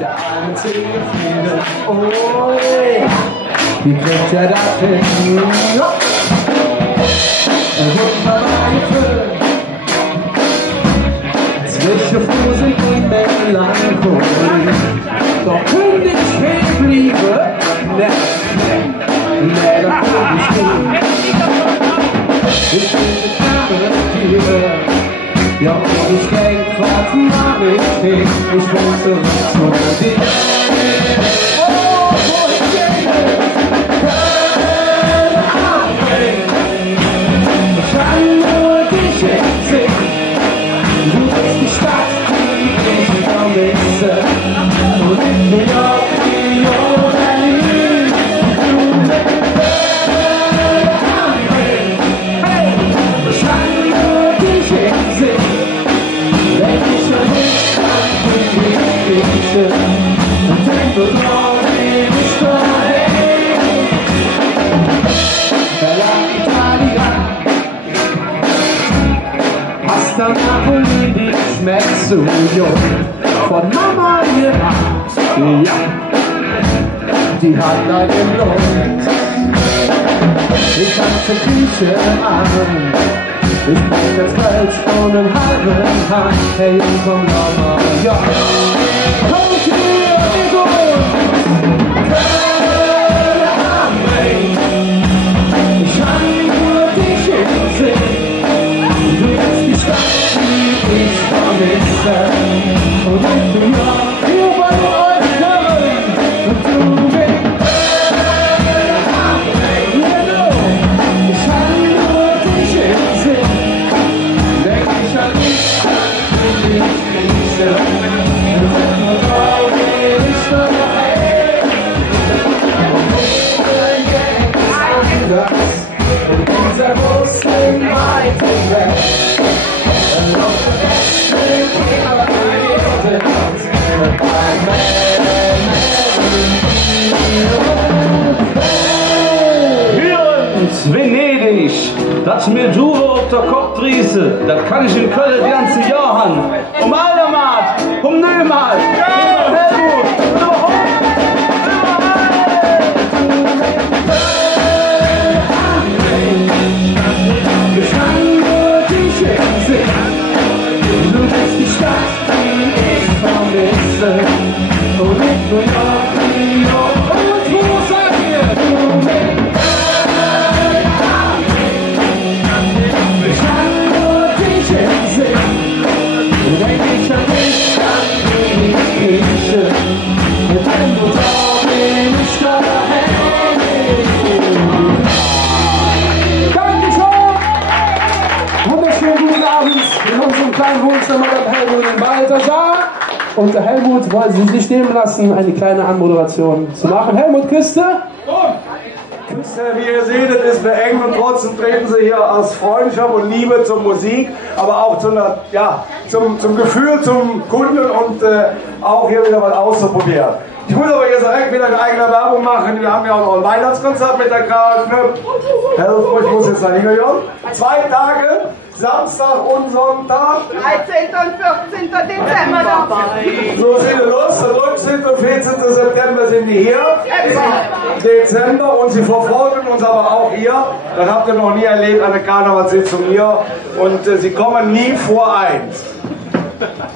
Der arme Zählefriede, oh yeah. Wie kriegt er das hin? Er wird verweigert. Zwischen Musik und Melancholie. Doch könnte ich stehen bliebe, ne, da kann ich nicht. Ich bin die Kamera. Ja, und ich denk, was mach ich nicht? Ich bin zurück zu dir. Oh, wo ich gehe, keine Ahnung. Ich kann nur dich sehen. Du bist die Stadt, die ich vermisse. Und ich bin auch die Berlin. Du bist keine Ahnung. Hey, ich kann nur dich sehen. Wenn ich schon nicht kann, bin ich und denk, du glaubst, ich daheim. Bella Italia, Hasta Napoli, die Mezzo-Jo von Mama gehabt, ja, die hat einen Lohn. Ich tanze Küche an. Ich bin jetzt falsch von einem halben Tag. Hey, komm nochmal, ja. Komm hier, Ego. Keine Ahnung. Ich kann nur dich sehen. Du bist die Stadt, die ich vermisse. Und ich bin auch hier bei euch hören. Und du bist keine Ahnung. Ich kann nur dich sehen. Venedig, das mir Jure auf der Kopf triese, das kann ich in Köln das ganze Jahr haben. Aldermatt, Neumatt, Helmut, ich kann nur dich sehen. Du bist die Stadt, die ich vermisse. Und ich bin auch die und wo seid ihr? Du bist ich kann nur dich sehen. Wenn ich an dich kann, bin ich Grieche. Mit einem Motor bin ich daheim. Dankeschön! Wunderschönen guten Abend in unserem kleinen Wohnzimmer beim Helmut in Balthasar. Und der Helmut wollte sich nicht nehmen lassen, eine kleine Anmoderation zu machen. Helmut, Küste! Wie ihr seht, es ist eine eng und trotzdem treten sie hier aus Freundschaft und Liebe zur Musik, aber auch zu einer, ja, zum Gefühl, zum Kunden und auch hier wieder mal auszuprobieren. Ich muss aber jetzt direkt wieder eine eigene Werbung machen. Wir haben ja auch noch ein Weihnachtskonzert mit der Karl Knöpf. Ich muss jetzt da hingehen. 2 Tage, Samstag und Sonntag. 13. und 14. Dezember dabei. So sieht es los. Der 13. und 14. September sind die hier. Dezember. Und sie verfolgen uns aber auch hier. Das habt ihr noch nie erlebt, eine Karnevalssitzung hier. Und sie kommen nie vor 1.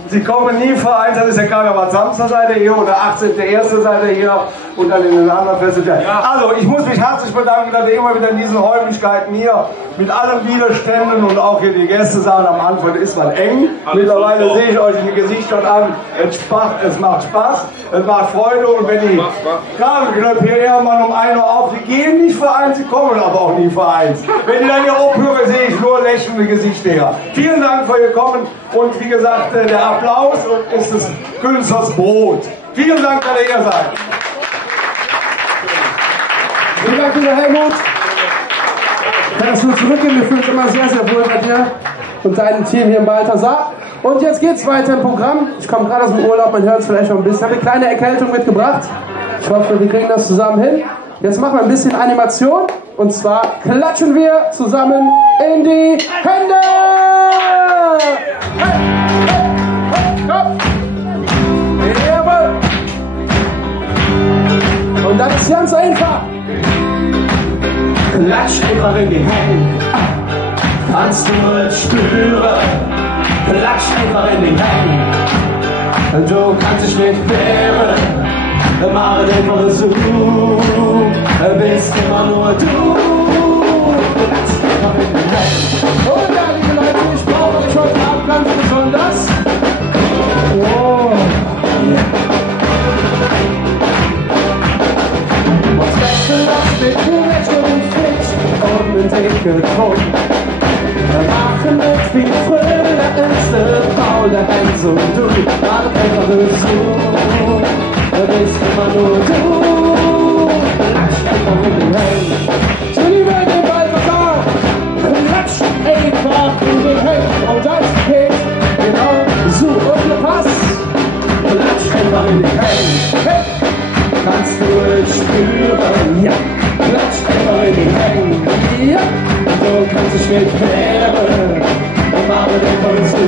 Sie kommen nie vor 1, dann ist der Karneval Samstag seid ihr hier oder 18.01. seid ihr hier und dann in den anderen Festivals. Also ich muss mich herzlich bedanken, dass ihr immer wieder in diesen Räumlichkeiten hier mit allen Widerständen und auch hier die Gäste sagen, am Anfang ist man eng. Mittlerweile sehe ich euch in die Gesichter an, es macht Spaß, es macht Freude und wenn die Kragenknöpfe hier irgendwann um 1 Uhr auf, die gehen nicht für 1, sie kommen aber auch nie für 1. Wenn ich dann hier aufhöre, sehe ich nur lächelnde Gesichter hier. Vielen Dank für Ihr Kommen und wie gesagt, der Applaus ist des Künstlers Brot. Vielen Dank, dass ihr hier seid. Vielen Dank, lieber Helmut. Kannst du zurückgehen? Wir fühlen uns immer sehr, sehr wohl bei dir und deinem Team hier im Balthasar. Und jetzt geht's weiter im Programm. Ich komme gerade aus dem Urlaub, man hört es vielleicht schon ein bisschen. Ich habe eine kleine Erkältung mitgebracht. Ich hoffe, wir kriegen das zusammen hin. Jetzt machen wir ein bisschen Animation. Und zwar klatschen wir zusammen in die Hände! Hey, hey, hey, komm! Jawohl! Und dann ist ganz einfach. Klatsch einfach in die Hände, kannst du es spüren. Klatsch einfach in die Hände, du kannst dich nicht wehren. Mach immer so, bist immer nur du. Klatsch einfach in die Hände. Und ja, liebe Leute, ich brauche euch heute Abend ganz besonders. Oh. Was special of me, du lässt uns nicht und den Deckel kommt. Machen mit wie früher ist der Paul, der Hans und du. Mach einfach so, bist immer nur du. Klatsch einfach in den Händen. So liebe den Balthasar, klatsch einfach in den Händen. Und das geht genau so. Und der Pass, klatsch einfach in den Händen. Hey. Kannst du es spüren? Ja. Klatsch einfach in die Hände. Ja. Du kannst dich nicht wehren. Mach einfach so.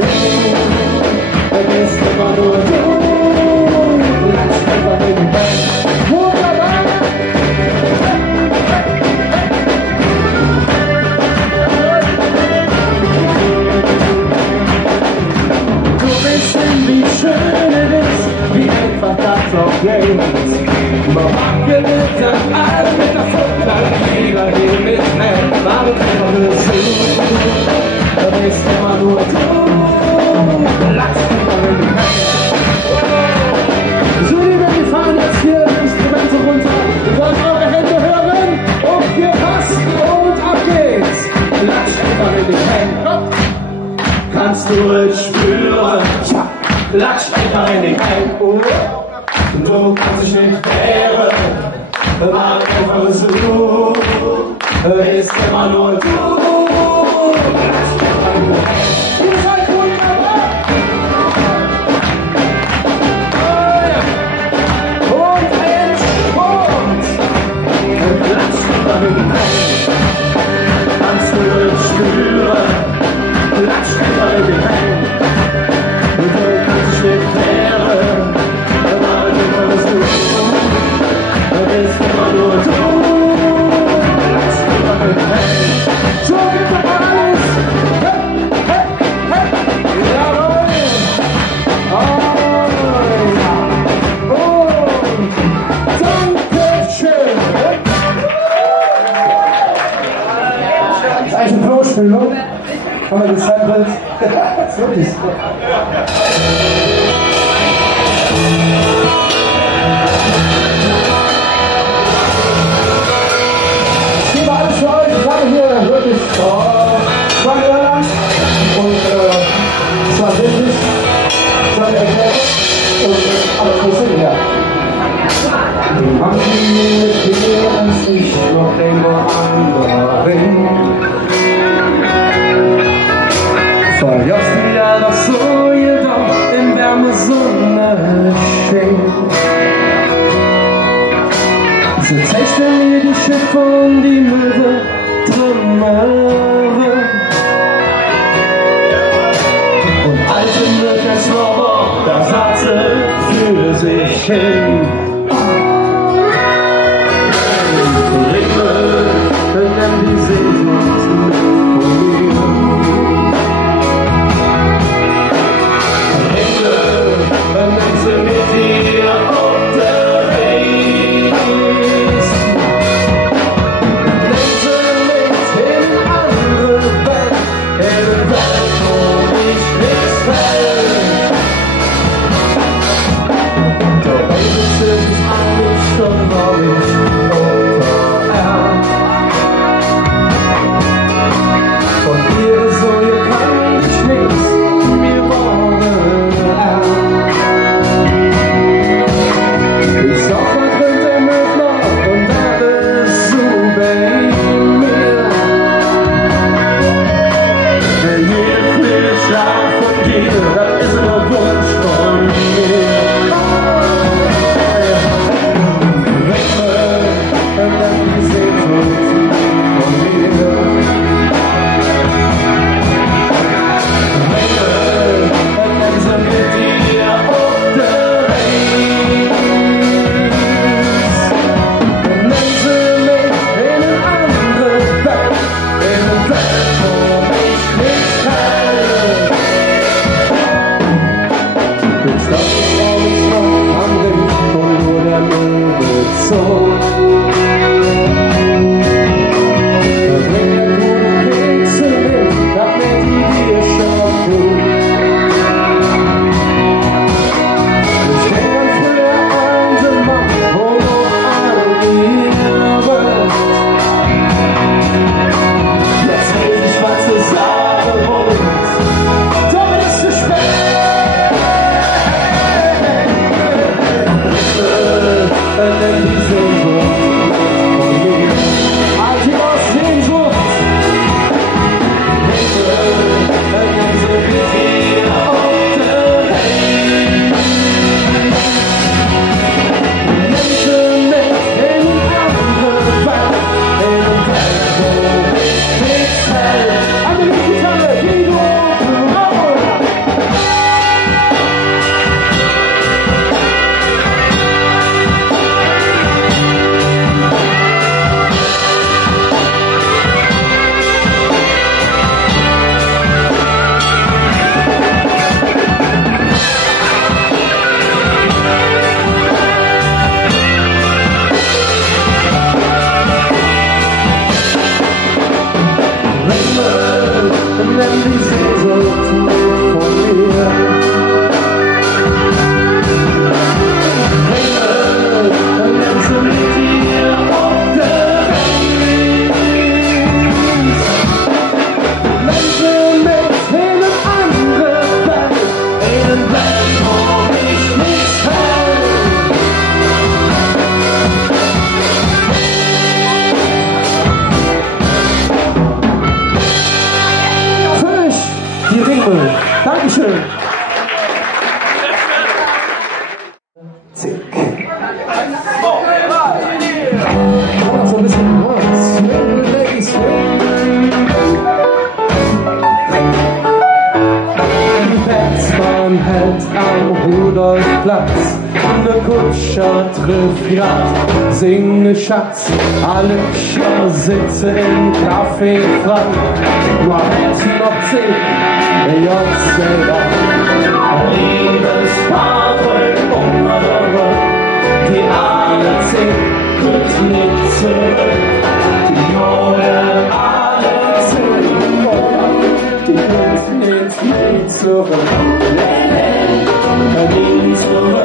Du bist immer nur du. Klatsch einfach in die Hände. Wunderbar. Du wissen, wie schön es ist, wie einfach das auch geht. Bevacke mit dem Arm, mit der Futter, dann lieber hier mit mir. Warum immer nur so? Du bist immer nur du. Lass mich mal in die Hände. So, liebe, wir fahren jetzt hier die Instrumente runter. Wir wollen eure Hände hören. Und wir passen und ab geht's. Lass einfach in die Hände. Komm. Kannst du es spüren? Ja. Klatsch einfach in die Hände. Oh. Du kannst dich nicht wehren, mach einfach so, bist immer nur du. Ihr seid wunderbar! Oh ja! Und und Klatsch einfach in die Hände, kannst du es spüren? Klatsch einfach in die Hände, du kannst dich nicht wehren. Du bist immer nur du. Lass mich mal in die Hände. so gibt doch alles! Hey, hey, hey! Jawohl! Oh ja! Und Dankeschön! Das ist eigentlich eine Pro-Spielung. Haben wir gesampelt. Das ist wirklich so. Ich liebe alles für euch. Ich habe hier wirklich 2 Jahre lang und es war wichtig, es war erklärt aber wir singen ja. Manche kehren sich noch immer anderen. Vergessen ja doch so jedoch in wärme Sonne stehen. So zeichnen wir die Schiffe und die Möwe drumherum. Und alte Mütter Snowboard, das hat sie für sich hin. Ringe, denn die Sehnsucht von mir. Ringe, wenn sie mit dir unterwegs. Platz. Der Kutscher trifft grad, singe Schatz, alle Löcher sitzen im Café Frank. Du hast noch 10, jetzt selber. Liebes Vater, die alle 10 wird nicht zurück. Die Jode alle 10, die wird nicht zurück. Nie zurück.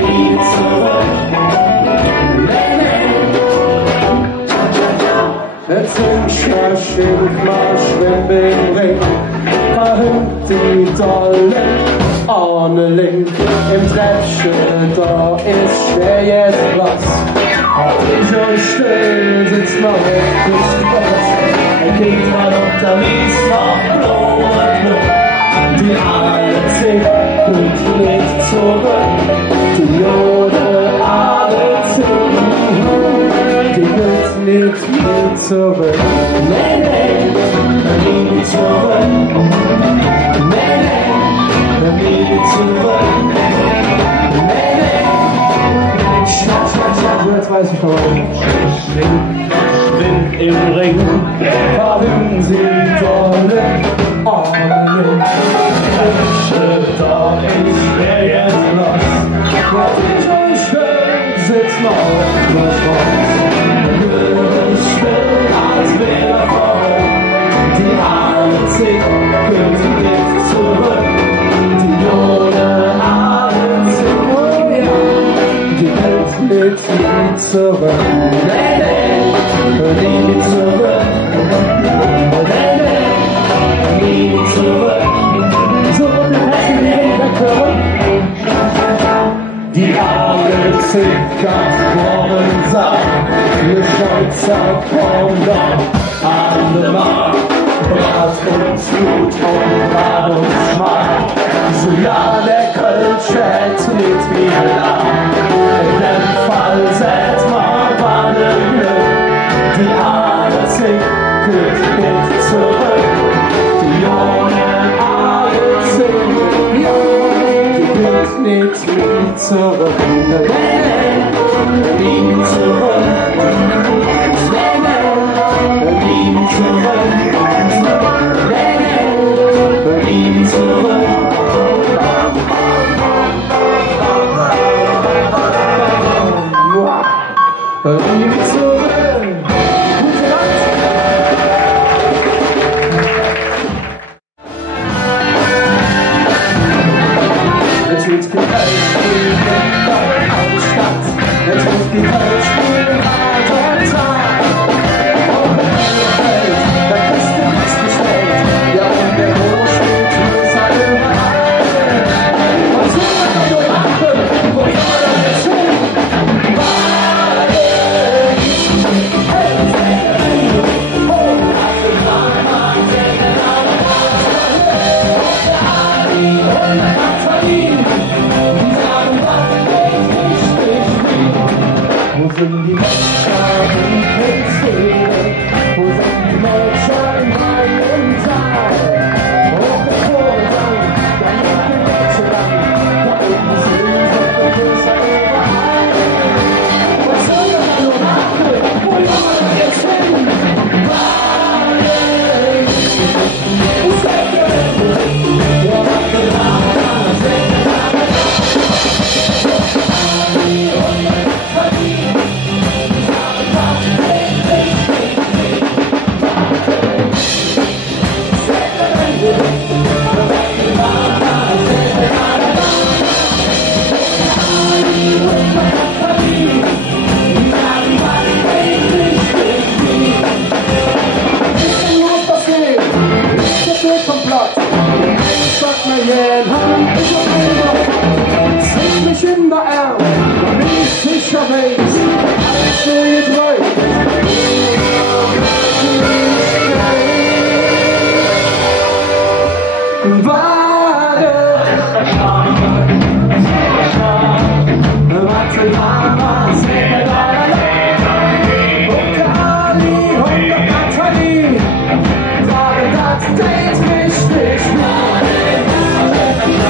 Nie zurück. Jetzt sind Schildmarsch, wenn wir ring, verhüllt die Dolle ohne Link. Im Treppchen, da ist schwer jetzt was. So still sitzt man auf dem Platz. Geht man auf der Wies nach Blau und Blau. Die alle 10 und nicht zurück. Die Jode alle 10, die wird nicht zurück. Nee, nee, nie zurück. Nee, nee, nie zurück. Nee, nee. Schnapp, jetzt weiß ich noch. Schwind im Ring, haben sie Dolle. Da ist wer jetzt los. So schön sitzt man auf der Straße. Still als wäre voll. Die alle 10 können nicht zurück. Die Jode alle 10, oh ja, die Welt lebt nie zurück. Nee, nee, nie zurück. Nee, nee, nie zurück. Die alle 10 Kampfformen sagt, ihr Schweizer Pendant an der Markt, Brat und Blut und Brat und Schmack. So ja, der Kölsch hält mit mir nach, in dem Fall setzt man Bannen. Die alle 10 führt nicht zurück, die Jungen alle 10, die wird nicht nie zurück. Nie zurück. Nie zurück. Nie zurück. Nie zurück. Jetzt geht's für Stadt. Jetzt muss die Welt spielen, alter Tag. Auf der Welt, da ist der nichts bestellt. Ja, und der Groß steht für seine Wahl. Was soll man nur machen? Wo soll das jetzt hin? Wahl! Hey! Oh, auf den Wahlmann, der genau auf der Ali und der Batterie. Die sagen, was geht nicht. Wo sind die Menschen und Szene? Wo sind die Menschen Wein und Saal? Hoch der Vorgang, da liegt der Deutschland, da oben sind wir größer überall. Was soll das nur machen? Wo soll man jetzt hin? Wagen! Ja,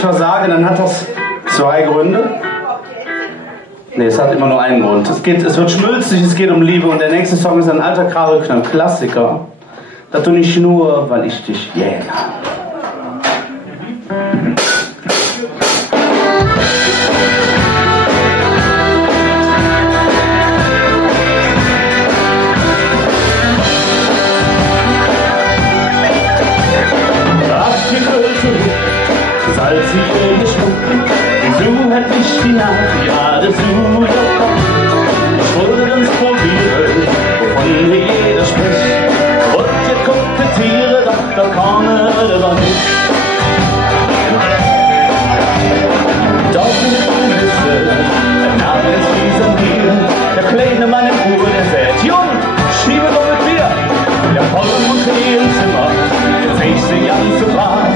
ich was sage, dann hat das zwei Gründe. Ne, es hat immer nur einen Grund. Es wird schmülzig, es geht um Liebe und der nächste Song ist ein alter Karl Knall, Klassiker. Das tu nicht nur, weil ich dich jäge. Salzige Geschmack, so hätt ich die Nacht gerade so gekocht. Ich wollte uns probieren, wovon hier jeder spricht. Und ihr kokettiere, doch da kann er aber nicht. Doch nicht ungefähr, der Name ist fies an dir. Der kleine Mann im Uhr, der sagt, Jung, schiebe doch mit mir. Der volle Mund in ihrem Zimmer, der fähig sie ganz so brav.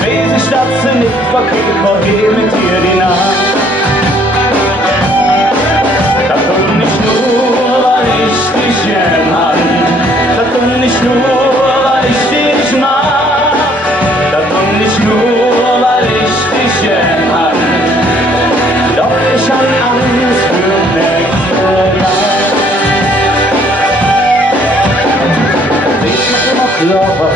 Weiß ich, dass sie nicht verkehrt vorgeh mit dir die Nacht. Das tut nicht nur, weil ich dich gern hab. Das tut nicht nur, weil ich dich mag. Das tut nicht nur, weil ich dich gern hab. Doch ich hab Angst für nächste Nacht. Ich mach immer klarer,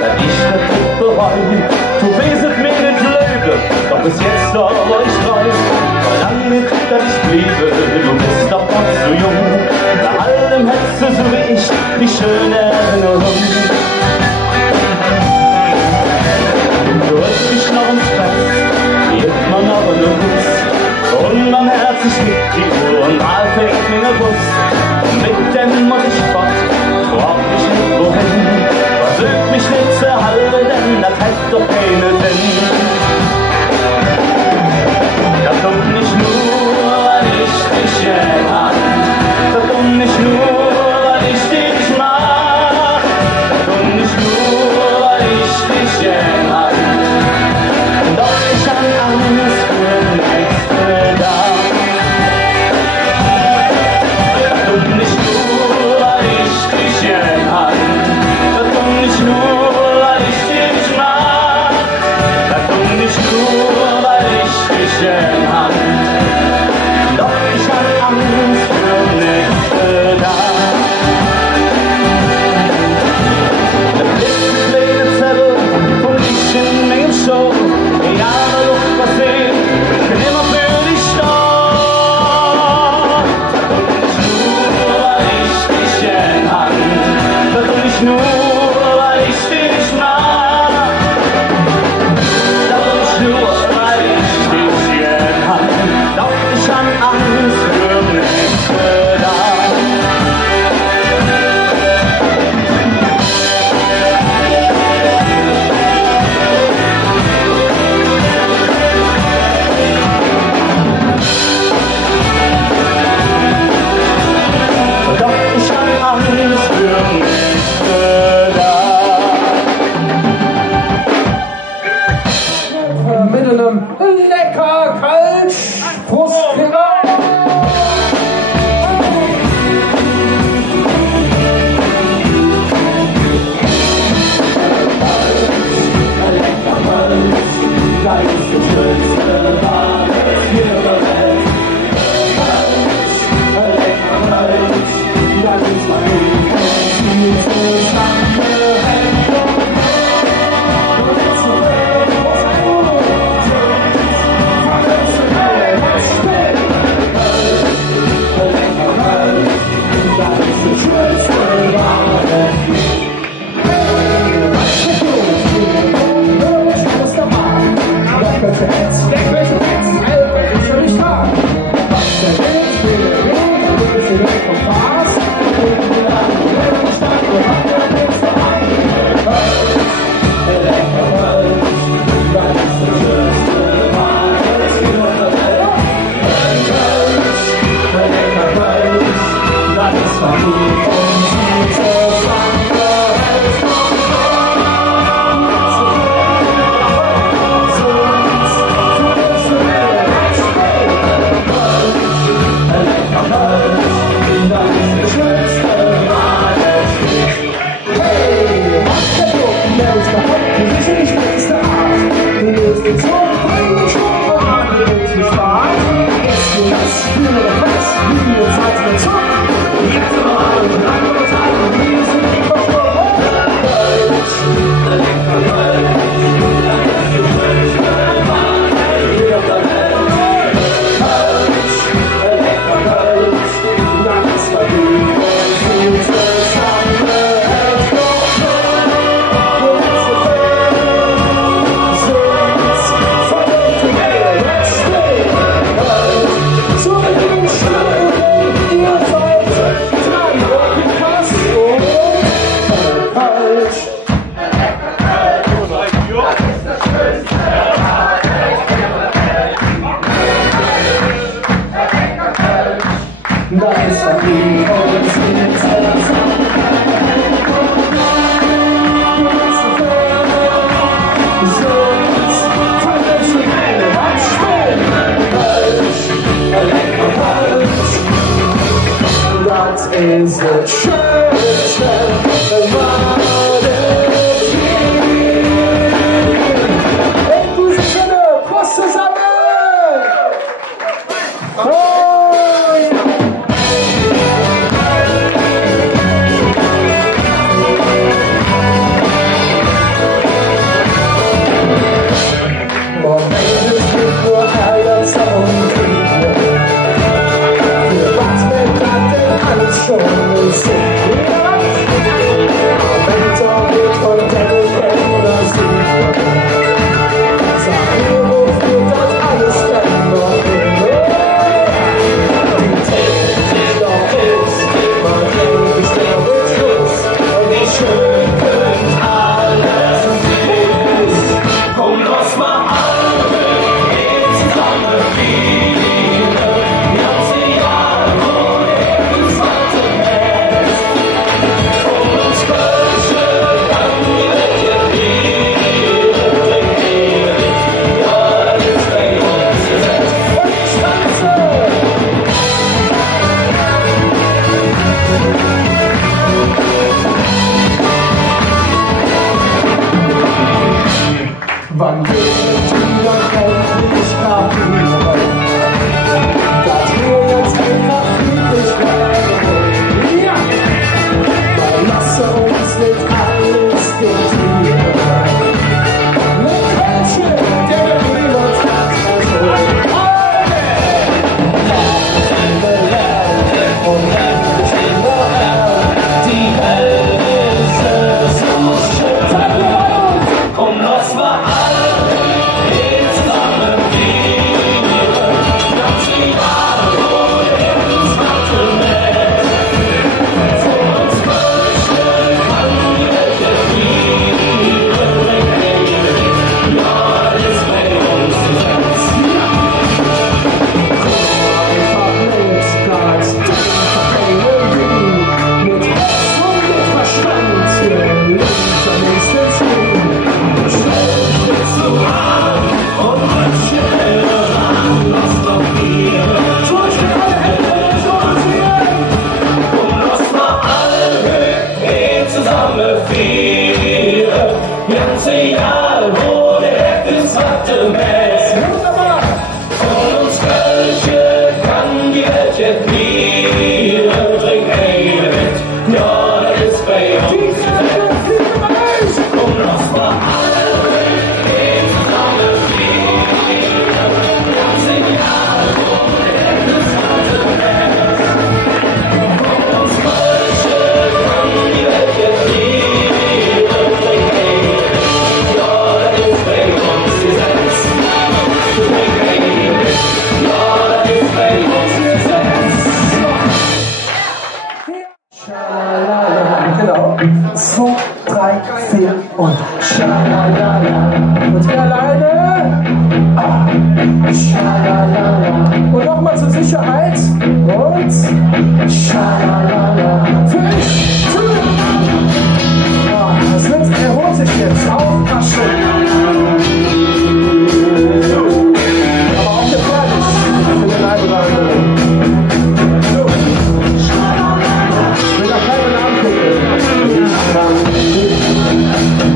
dass ich das nicht bereue. Du weißt mir nicht Lüge, doch bis jetzt da war ich treu. Verlang nicht, dass ich bliebe, du bist doch noch so jung. Nach allem hättest du so wie ich die schöne Erinnerung. Du hältst mich noch ins Fest, gibt man aber nur Kuss. Unbarmherzig liegt die Uhr und all fängt mir der Bus. Und mit dem muss ich fort, frag mich nicht wohin. Versuch mich nicht zu halten, das hätte doch keine Sinn. Das tut nicht nur, weil ich dich gern hab. Das tut nicht nur, weil ich dich mag. Das tut nicht nur, weil ich dich gern hab. Doch ich hab Angst für nächste Tag. Das tut nicht nur, weil ich dich gern hab. Das tut nicht nur, weil ich dich mag. Das tut nicht nur, weil ich dich gern hab. Doch ich hab Angst für nächste Tag. Der kleine Zettel und ich in meinem Show. Ja, der Luft was sehen, ich bin immer für dich da. Das tut nicht nur, weil ich dich gern hab. Das tut nicht nur, weil ich dich mag. Das tut nicht nur, weil ich dich gern hab. Doch ich hab Angst für nächste Tag. Doch ich hab Angst für nächste Tag. Mit einem lecker kalt Frustgeräusch. Perfect. Is the church that Ey, Musikerne, Prost zusammen! Wann wird wieder endlich kapieren, dass wir jetzt einfach friedlich werden? Ja! Weil lass uns nicht alles diktieren. Mit Menschen, der niemand hat, und endlich überall. Die Welt ist so schön. Und lass mal genau. 2, 3, 4 und Schalalala. Und wir alleine. Schalalala. Und nochmal zur Sicherheit. Und Schalalala. 5, 4. Ja, das wird erotisch jetzt. Aufpassen. Aber auch gefährlich für den einen oder anderen.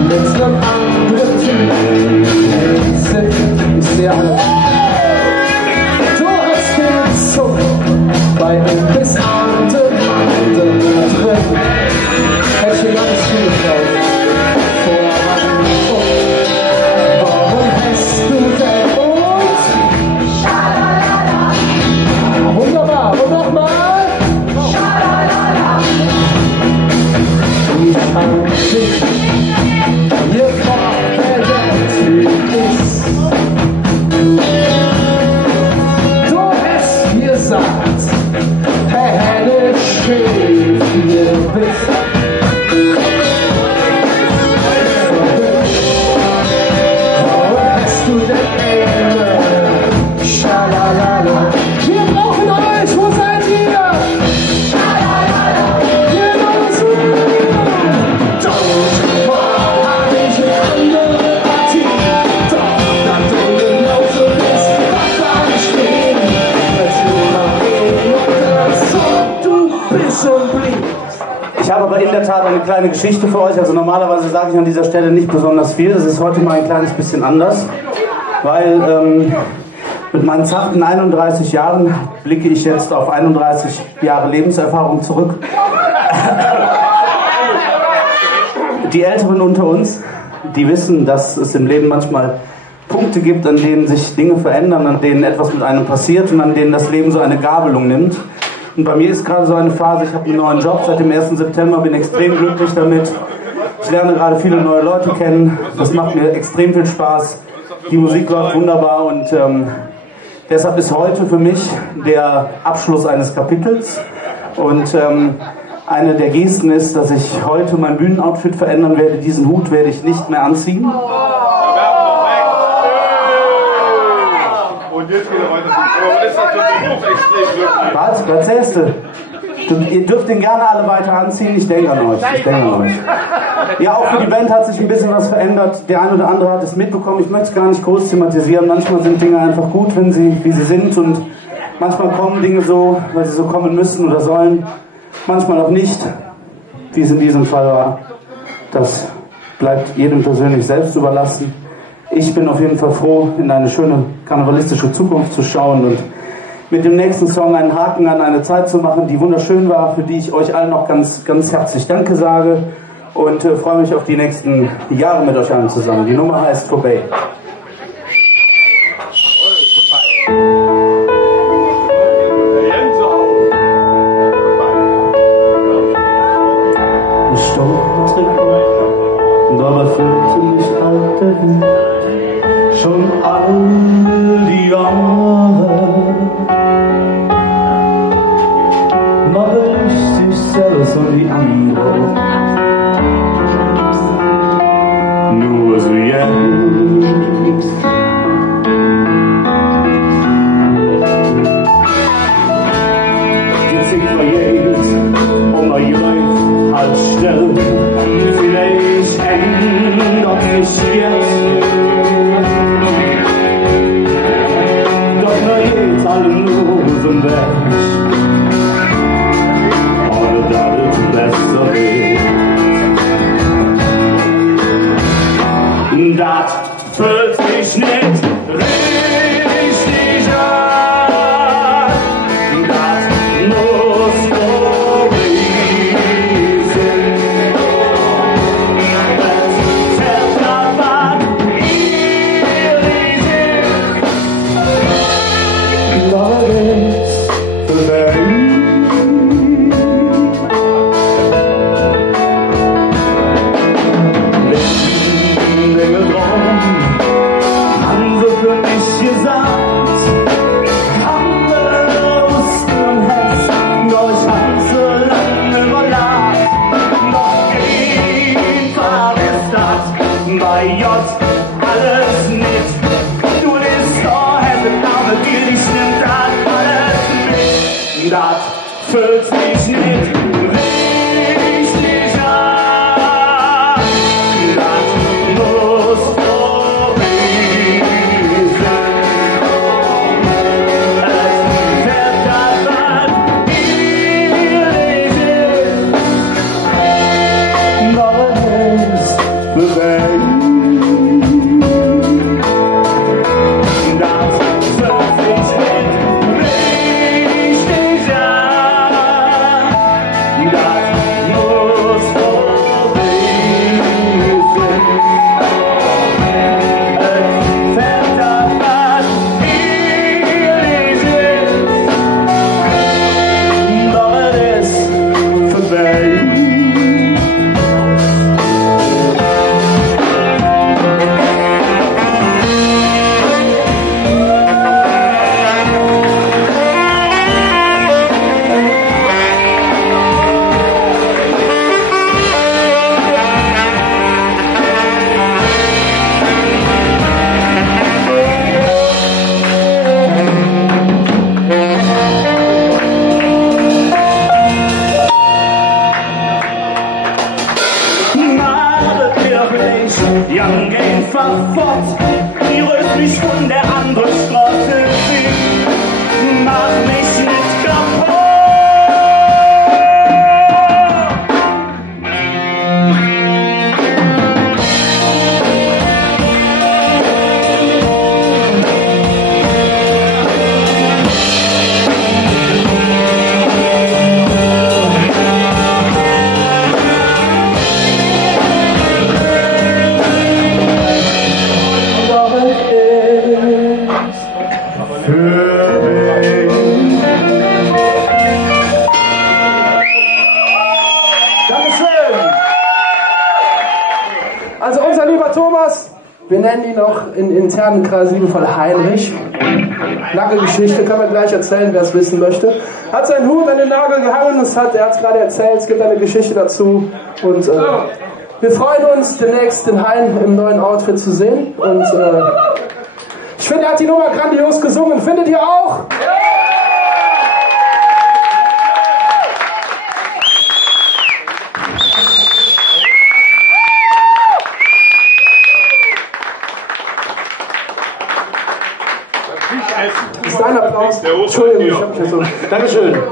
Mit einem anderen Typ ist der alle. Du hast den Zug bei einem bis an. schön hier bist. Wo hast du denn immer? Schalalala. Wir brauchen euch, wo seid ihr? Schalalala. Wir machen es wieder. Tausendmal hab ich eine andere Partie. Doch, da du genauso bist, was da nicht stehen. Du bist und bliebst. Ich habe aber in der Tat eine kleine Geschichte für euch. Also normalerweise sage ich an dieser Stelle nicht besonders viel. Das ist heute mal ein kleines bisschen anders, weil mit meinen zarten 31 Jahren blicke ich jetzt auf 31 Jahre Lebenserfahrung zurück. Die Älteren unter uns, die wissen, dass es im Leben manchmal Punkte gibt, an denen sich Dinge verändern, an denen etwas mit einem passiert und an denen das Leben so eine Gabelung nimmt. Und bei mir ist gerade so eine Phase, ich habe einen neuen Job seit dem 1. September, bin extrem glücklich damit. Ich lerne gerade viele neue Leute kennen, das macht mir extrem viel Spaß. Die Musik läuft wunderbar und deshalb ist heute für mich der Abschluss eines Kapitels. Und eine der Gesten ist, dass ich heute mein Bühnenoutfit verändern werde. Diesen Hut werde ich nicht mehr anziehen. Und jetzt geht er weiter zum Tor. Was ist das für ein Beruf? Extrem glücklich. Was erzählst du? Ihr dürft den gerne alle weiter anziehen, ich denke an euch. Ja, auch für die Band hat sich ein bisschen was verändert. Der eine oder andere hat es mitbekommen. Ich möchte es gar nicht groß thematisieren. Manchmal sind Dinge einfach gut, wenn sie, wie sie sind. Und manchmal kommen Dinge so, weil sie so kommen müssen oder sollen. Manchmal auch nicht, wie es in diesem Fall war. Das bleibt jedem persönlich selbst überlassen. Ich bin auf jeden Fall froh, in eine schöne karnevalistische Zukunft zu schauen und mit dem nächsten Song einen Haken an eine Zeit zu machen, die wunderschön war, für die ich euch allen noch ganz, ganz herzlich Danke sage und freue mich auf die nächsten Jahre mit euch allen zusammen. Die Nummer heißt Vorbei. Dabei fühlte mich alte schon all die Jahre. Mache ich sich selbst und die anderen nur so jetzt. Du singst mal jetzt und mal jetzt als Stelle. Vielleicht ändert sich jetzt. Doch na jetzt alle Nosen weg. Oder dass es besser wird. Das fühlt sich nicht richtig an. Das muss vorbei sein. Es fällt ab an ihr Idee. Alles vorbei. Bei J alles nicht. Du bist da, hätte aber dir nicht nimmt das alles mit. Das fühlt sich nicht richtig an. Das muss vorbei sein. Es fährt das an ihr Idee. Noch ist vorbei. für dich. Dankeschön. Also unser lieber Thomas, wir nennen ihn auch in internen Kreisen liebevoll Heinrich. Lange Geschichte, kann man gleich erzählen, wer es wissen möchte. Hat seinen Hut an den Nagel gehangen, er hat es gerade erzählt, es gibt eine Geschichte dazu. Und wir freuen uns, demnächst den Hein im neuen Outfit zu sehen. Und ich finde, er hat die Nummer grandios gesungen. Findet ihr auch? Das ist dein Applaus. Entschuldigung, ich habe mich ja so. Dankeschön.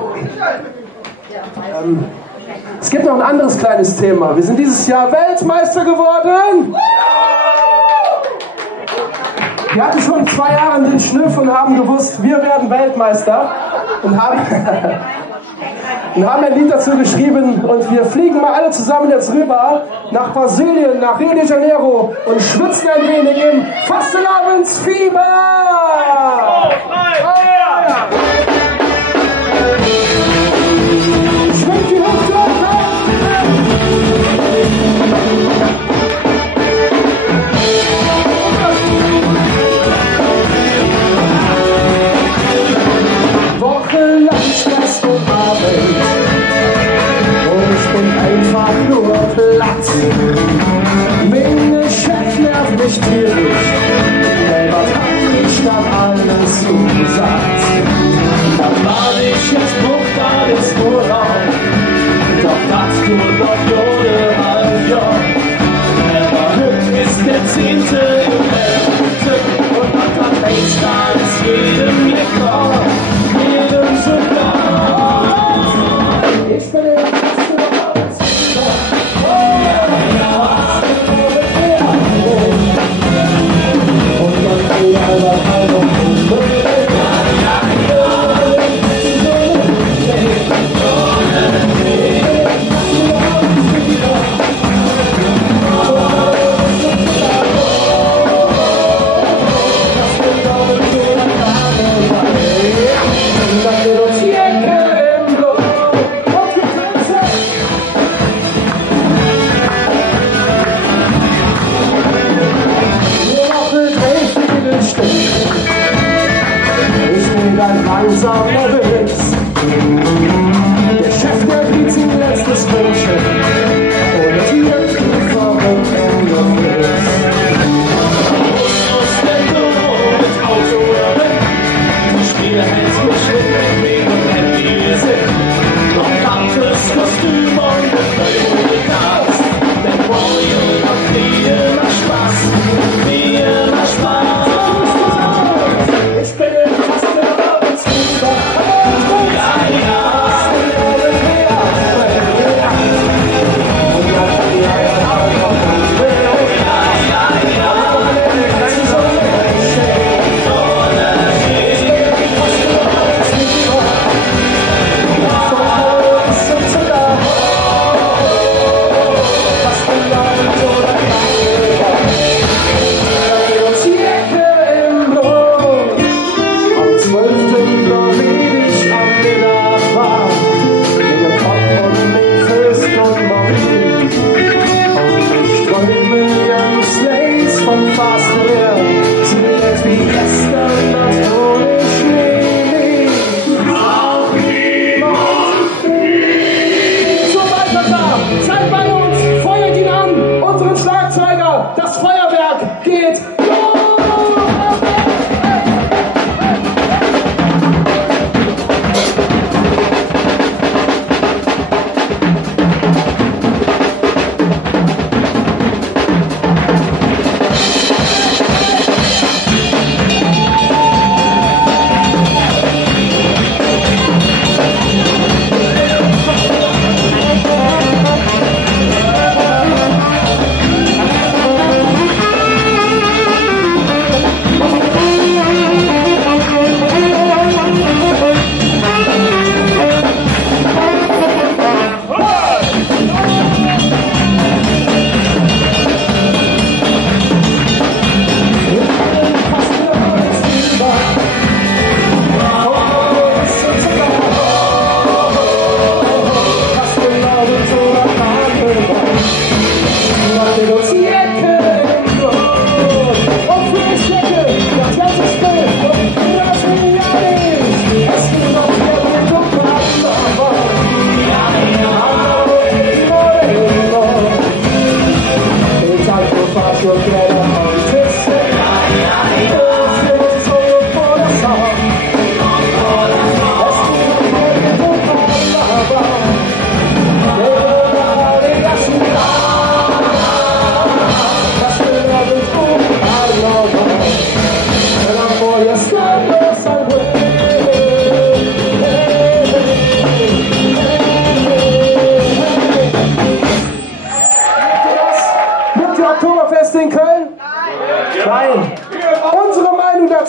Es gibt noch ein anderes kleines Thema. Wir sind dieses Jahr Weltmeister geworden. Wir hatten schon 2 Jahre den Schnüff und haben gewusst, wir werden Weltmeister. Und haben ein Lied dazu geschrieben. Und wir fliegen mal alle zusammen jetzt rüber nach Brasilien, nach Rio de Janeiro und schwitzen ein wenig im Fastelavensfieber. Schwimmt die Hüfte wochenlang Stress und Arbeit und ich bin einfach nur platt. Mein Chef nervt mich tierisch, was hab ich dann alles zugesagt? Dann war ich jetzt brutal ins Urlaub, doch das tut doch Jode halb Jahr. Aber ist der 10. und man kann FaceTime jedem Lektor. Ich bin der langsam unterwegs. Der Chef, der kriegt ein letztes Wünschen und hier vor dem Ende ist. Aus der Büro mit Auto ich stehe hältst mich mit Weg und Handy sind. Noch ganzes Kostüm und völlig Gas. Der Warrior macht wie immer Spaß, wie immer Spaß. Ich bin im ja, ja.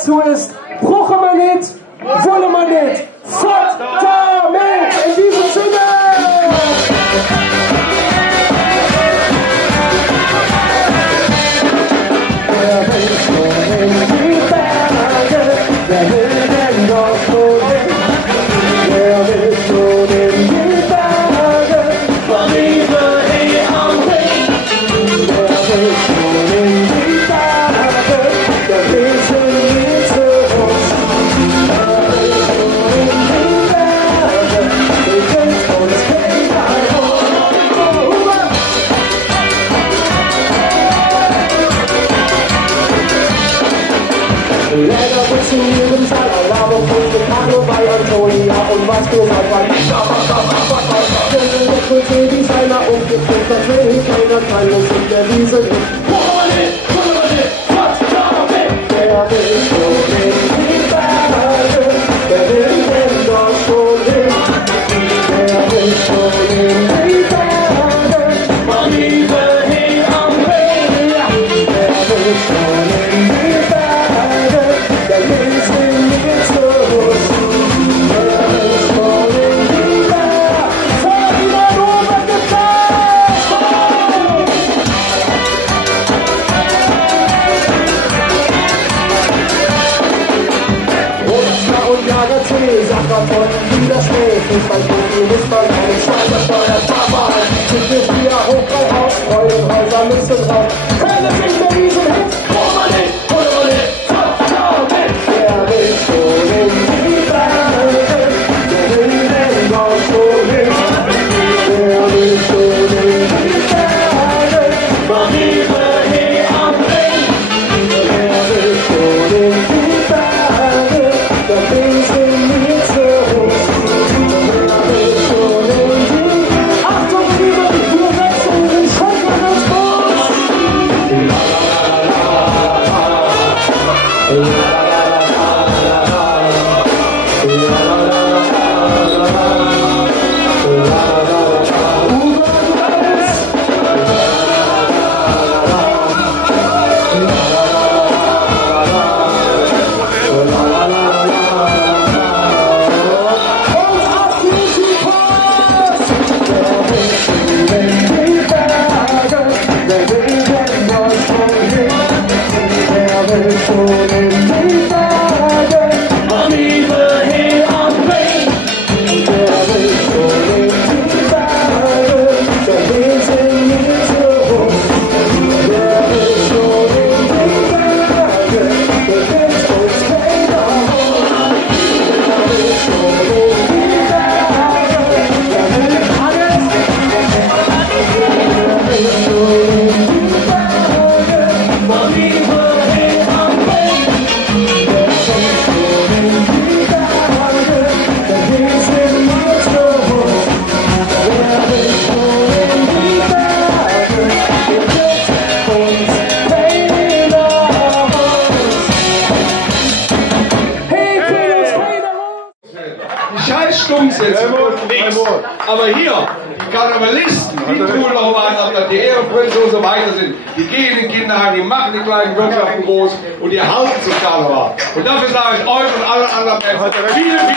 dazu ist, bruche man nicht, wolle man nicht. Fort damit! In diesem Sinne! Wer will schon in die Berge? Wer will denn dort so hin? Wer will schon in die Berge? Von Liebe hier am Ring. Wer will schon in die Berge? Der will schon nie zu uns. Wer will schon in die Berge? Wir sind uns Kinder. Läger funktionieren, Salalaber, Funde, Kano, bei Antonia und was du mal bei die Designer umgekriegt, das will ich keiner teilen, in der Wiese nicht. Wer will schon in die Berge? Wer will denn dort schon hin? Wer will schon in die Berge? Von Liebe hier am Ring. Wer will schon in die Berge? Der will sind nicht zu uns. Wer will schon in die Berge? Vor wieder Ober gefasst! Roster und Jager C, Sacher von wieder Schnee. Fußball, Fußball, eine Schweizer Steuer, Papa. Sind wir wieder hoch bei Haus, Freudenhäuser müssen raus. Keine Sinn mehr diesen Hit. Wer will schon in die Berge? Wer will denn dort schon hin? Wer will schon in die Berge? Von Liebe hier am Ring. Wer will schon in die Berge? Der Weg sind wir zu uns. Wer will schon in die Achtung, Liebe, wir wechseln den Schenker des Boots. Aber hier, die Karnevalisten, die tun noch mal an, dass die Ehrenprinzen und so weiter sind. Die gehen in den Kinderheim, die machen die kleinen Wirtschaften groß und die halten zum Karneval. Und dafür sage ich euch und allen anderen Menschen vielen Dank.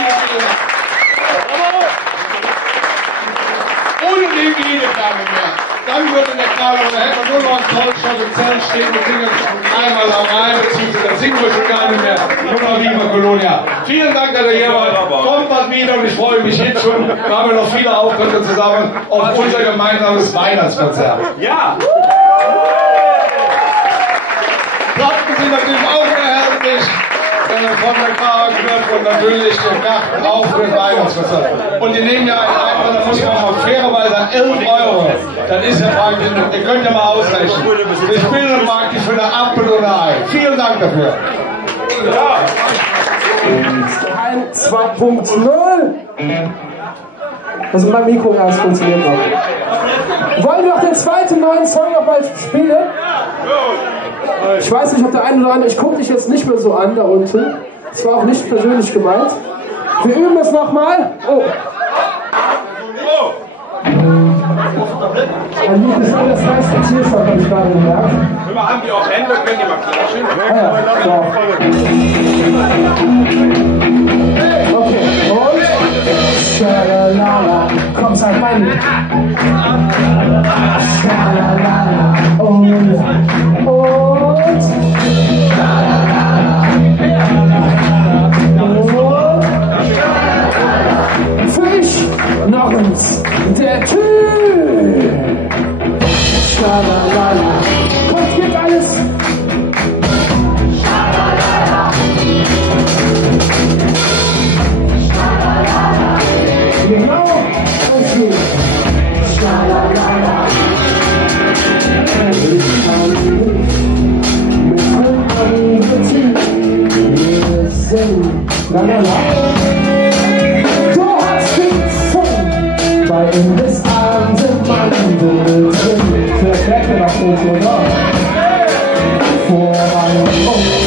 Ohne den geht es gar nicht mehr. Dann würde der Karneval, da hätte man nur noch ein tolles Schott im Zelt stehen und singen einmal am Rhein, beziehungsweise dann singen wir schon gar nicht mehr. Nur noch Viva Colonia. Vielen Dank, dass ihr hier wart. Kommt bald wieder und ich freue mich jetzt schon. Wir haben noch viele Auftritte zusammen auf unser gemeinsames Weihnachtskonzert. Ja! Platten sind natürlich auch erhältlich. Von der Karl-Knöpf und natürlich den Garten auch für den Weihnachtskonzert. Und die nehmen ja einfach, da muss man mal fairerweise 11 €. Das ist ja praktisch, ihr könnt ja mal ausrechnen. Wir spielen praktisch für eine Apfel und ein Ei. Vielen Dank dafür. Ja. 2.0. Also mein Mikro erst funktioniert noch. Wollen wir noch den zweiten neuen Song noch mal spielen? Ich weiß nicht, ob der eine oder andere, ich gucke dich jetzt nicht mehr so an da unten. Das war auch nicht persönlich gemeint. Wir üben es nochmal. Oh. Ein Lied ist das kleinste Zielstock, habe ich gerade gemerkt. Haben die auch Hände, können die mal klatschen? Okay, und Schalalala, komm, sag mein Lied. Schalalala, oh ja. Und für mich noch uns der Typ. Schalalala, komm, gib alles. Genau, okay. Schalalala. Mit anderen Typen, wir sind lalala. Du hast gefunden, bei Investoren sind Mandel drin. Verstärke noch nicht, oder? Vor einem Punkt,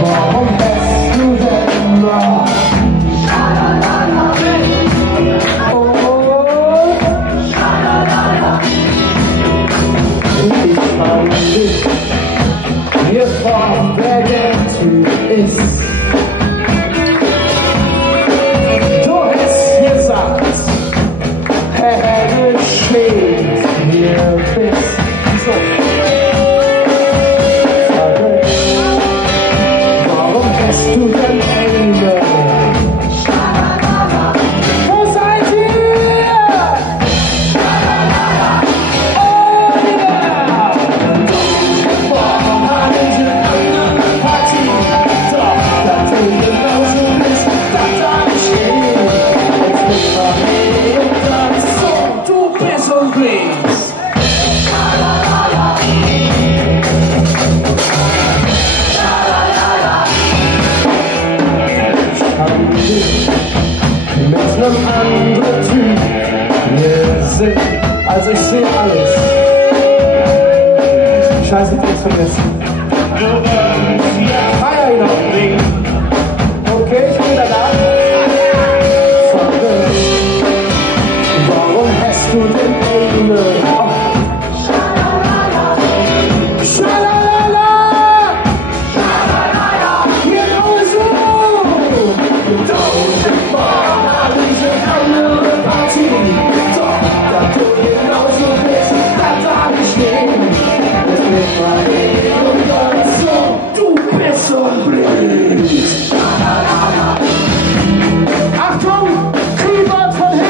warum bist du denn noch? Wir fragen, wer der Typ ist. Du hast gesagt, du steht, hier bist so. Warum bist du denn Engel? Wo seid ihr? Also ich sehe alles. Scheiße, nichts vergessen. Feier ihn noch. Okay, ich bin wieder da. Warum hast du den Engel? Oh. Schalalala! Genau so! Diese andere Party. Da du genauso bist, da darf ich stehen. Es wird mein Leben und so, du bist so blind. Achtung, Keyboard von hinten!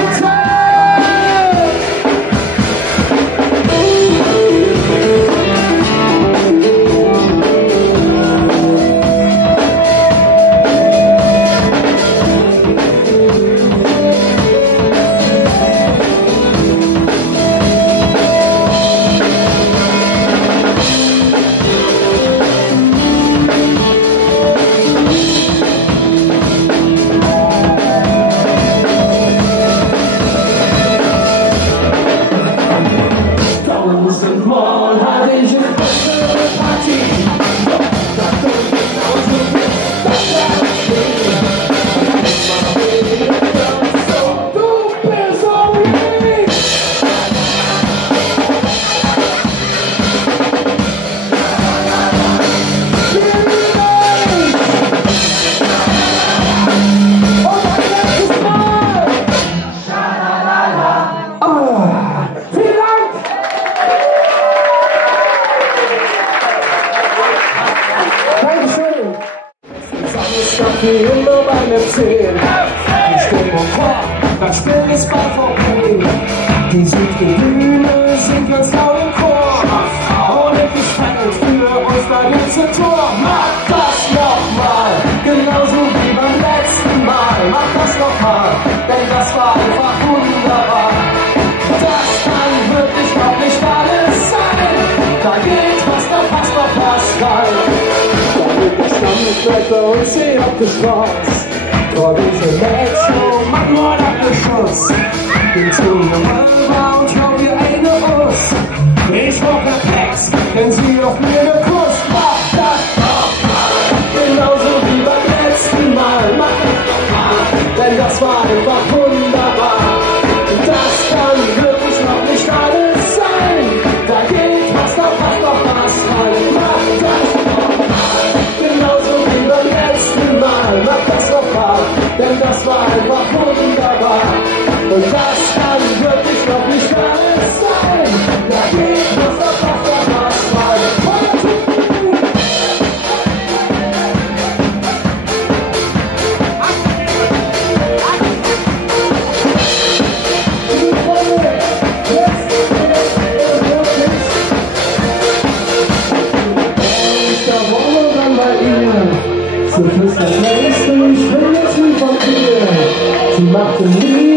Immer meine 10. Die Stimmung vor, das Spiel ist bald vorbei. Die Südtribüne singt uns laut im Chor. Und ich fällt für uns das ganze Tor. Mach das nochmal, genauso wie beim letzten Mal. Mach das nochmal, denn das war einfach wunderbar. Das kann wirklich noch nicht alles sein. Da geht was, da passt noch was rein. Stammesleiter und sie abgeschwatzt. Torwege Metro, Mann, Mord abgeschoss. Bin zu Manöver und glaub ihr eine Us. Ich brauch ne Packs, wenn sie auf mir ne Kuss. Mach das nochmal, genauso wie beim letzten Mal. Mach das nochmal, denn das war einfach wunderbar. Das kann wirklich noch nicht Und das kann wirklich noch nicht alles sein. Dagegen muss das doch was sein. Zu flüstern, hey, ich bin jetzt nie von dir. Sie machte nie